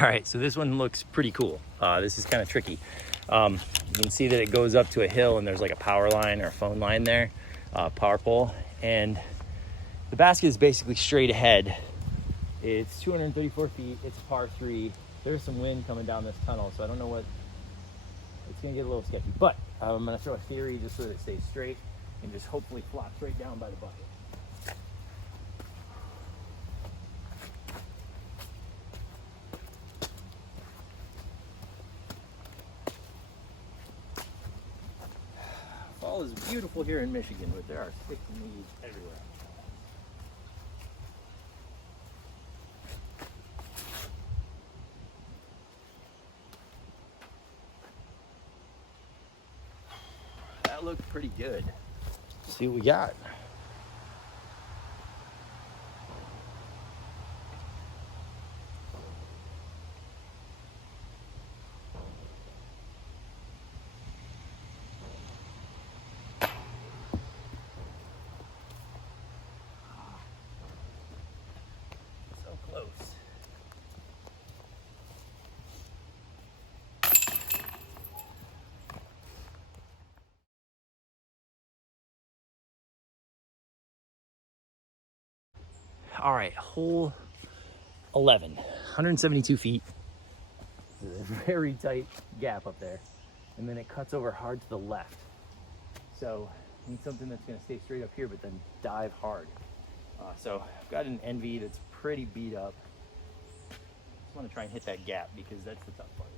All right, so this one looks pretty cool. This is kind of tricky. You can see that it goes up to a hill and there's like a power line or a phone line there, power pole. And the basket is basically straight ahead. It's 234 feet, it's a par 3. There's some wind coming down this tunnel, so I don't know what, it's gonna get a little sketchy. But I'm gonna throw a theory just so that it stays straight and just hopefully flops right down by the bucket. Fall is beautiful here in Michigan, but there are sticks and leaves everywhere. That looked pretty good. Let's see what we got. All right, hole 11, 172 feet. There's a very tight gap up there. And then it cuts over hard to the left. So I need something that's gonna stay straight up here, but then dive hard. So I've got an NV that's pretty beat up. Just wanna try and hit that gap because that's the tough part.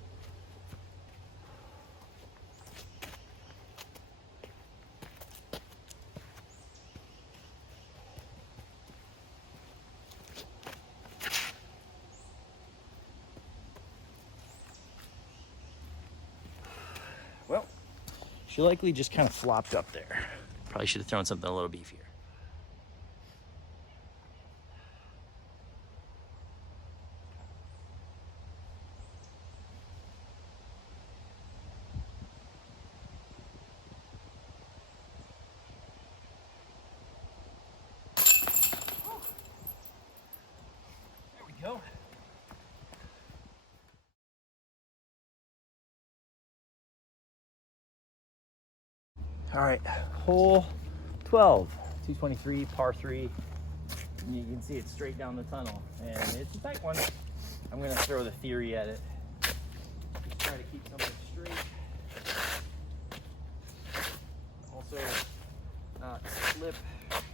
Well, she likely just kind of flopped up there. Probably should have thrown something a little beefier. There we go. All right, hole 12, 223, par 3. And you can see it's straight down the tunnel, and it's a tight one. I'm gonna throw the theory at it. Just try to keep something straight. Also, not slip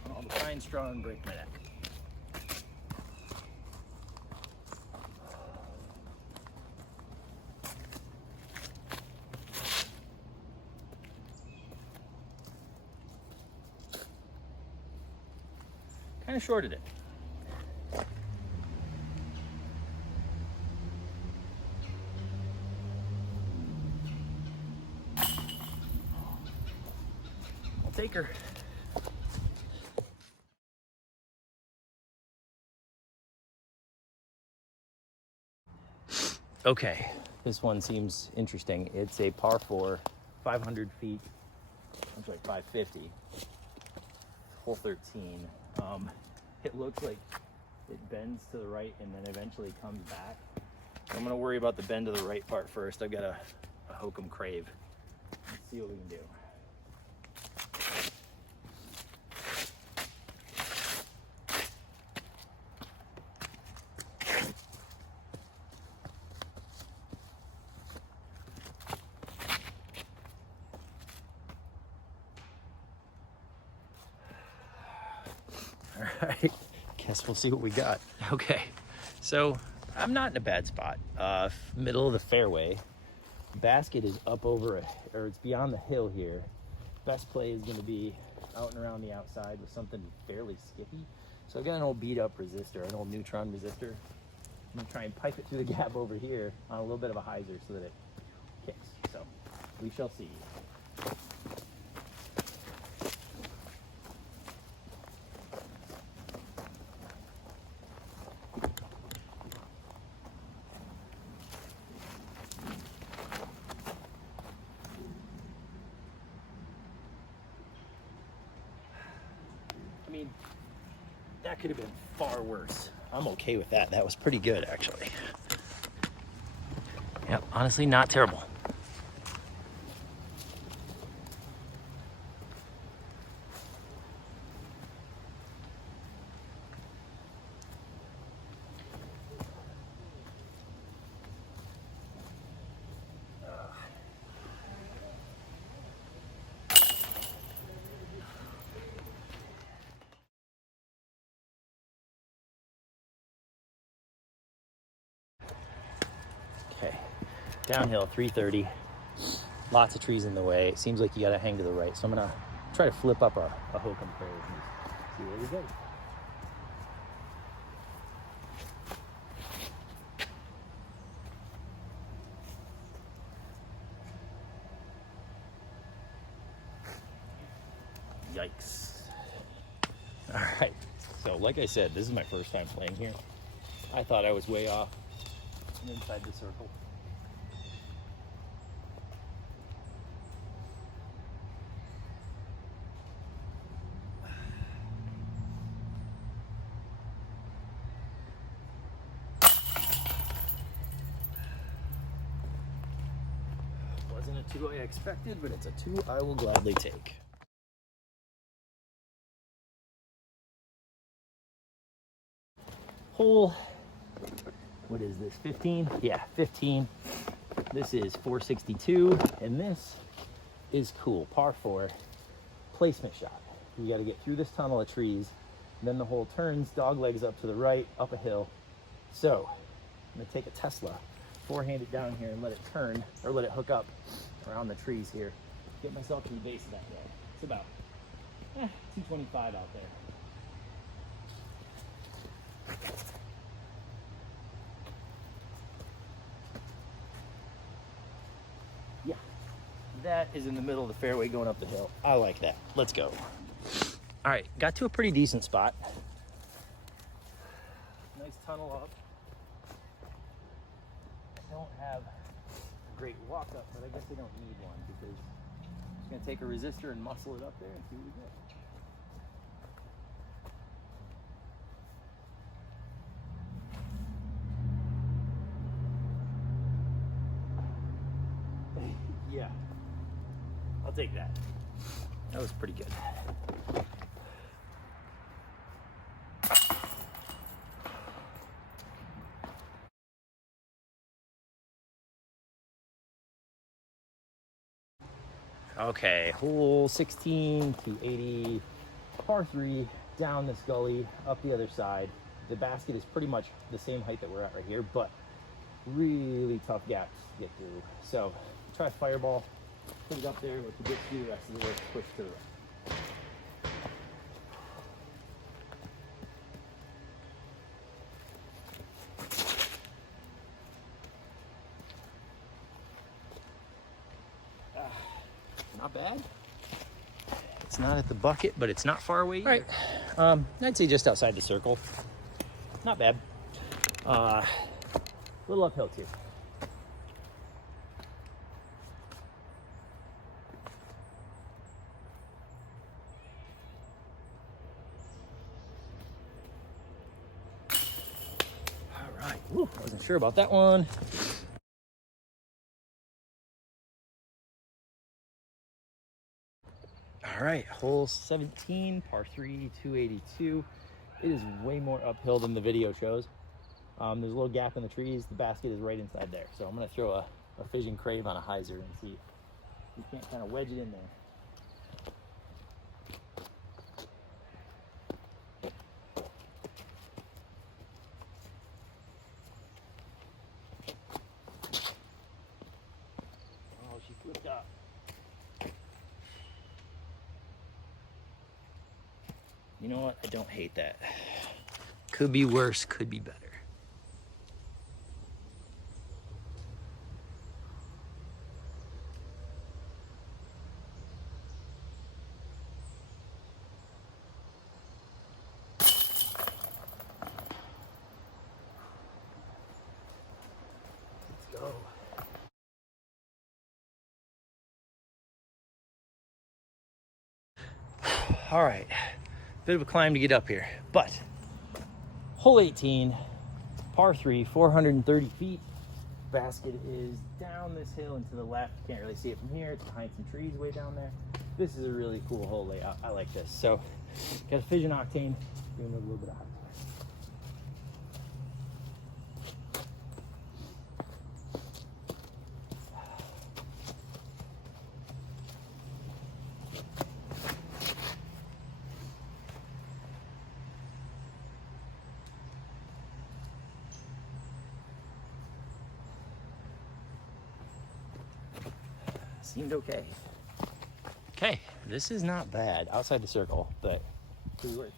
on all the pine straw and break my neck. Kind of shorted it. I'll take her. Okay, this one seems interesting. It's a par 4, 500 feet. I'm sorry, 550. Hole 13. It looks like it bends to the right and then eventually comes back. I'm gonna worry about the bend to the right part first. I've got a hokum crave. Let's see what we can do. All right, guess we'll see what we got. Okay, so I'm not in a bad spot. Middle of the fairway. Basket is up over, or it's beyond the hill here. Best play is gonna be out and around the outside with something fairly skippy. So I've got an old beat up resistor, an old neutron resistor. I'm gonna try and pipe it through the gap over here on a little bit of a hyzer so that it kicks. So we shall see. I mean, that could have been far worse. I'm okay with that. That was pretty good, actually. Yep, honestly, not terrible. Okay, downhill, 330. Lots of trees in the way. It seems like you gotta hang to the right. So I'm gonna try to flip up a hokum curve and just see where we go. Yikes. All right, so like I said, this is my first time playing here. I thought I was way off. I'm inside the circle. Wasn't a 2 I expected, but it's a 2 I will gladly take. Hole, what is this, 15? Yeah, 15. This is 462, and this is cool, par 4, placement shot. You gotta get through this tunnel of trees, then the hole turns, dog legs up to the right, up a hill. So, I'm gonna take a Tesla, forehand it down here and let it turn, or let it hook up around the trees here. Get myself to the base of that hill. It's about 225 out there. Yeah, that is in the middle of the fairway going up the hill. I like that. Let's go. All right, got to a pretty decent spot. Nice tunnel up. I don't have a great walk up, but I guess I don't need one because I'm just gonna take a resistor and muscle it up there and see what we get. Yeah, I'll take that. That was pretty good. Okay, hole 16, 280, par 3, down this gully, up the other side. The basket is pretty much the same height that we're at right here, but really tough gaps to get through. So try fireball, put it up there, let you get through the rest of the work, push to the right. Not bad. It's not at the bucket, but it's not far away either. All right, I'd say just outside the circle. Not bad. Little uphill too. All right, woo, I wasn't sure about that one. All right, hole 17, par 3, 282. It is way more uphill than the video shows. There's a little gap in the trees. The basket is right inside there. So I'm gonna throw a fission crave on a hyzer and see if we can't kind of wedge it in there. Oh, she flipped up. You know what? I don't hate that. Could be worse, could be better. Let's go. All right, bit of a climb to get up here, but hole 18, par 3, 430 feet. Basket is down this hill and to the left. Can't really see it from here. It's behind some trees way down there. This is a really cool hole layout. I like this. So got a fission octane, doing a little bit of hot tire. Seemed okay. Okay, this is not bad outside the circle, but pretty worth.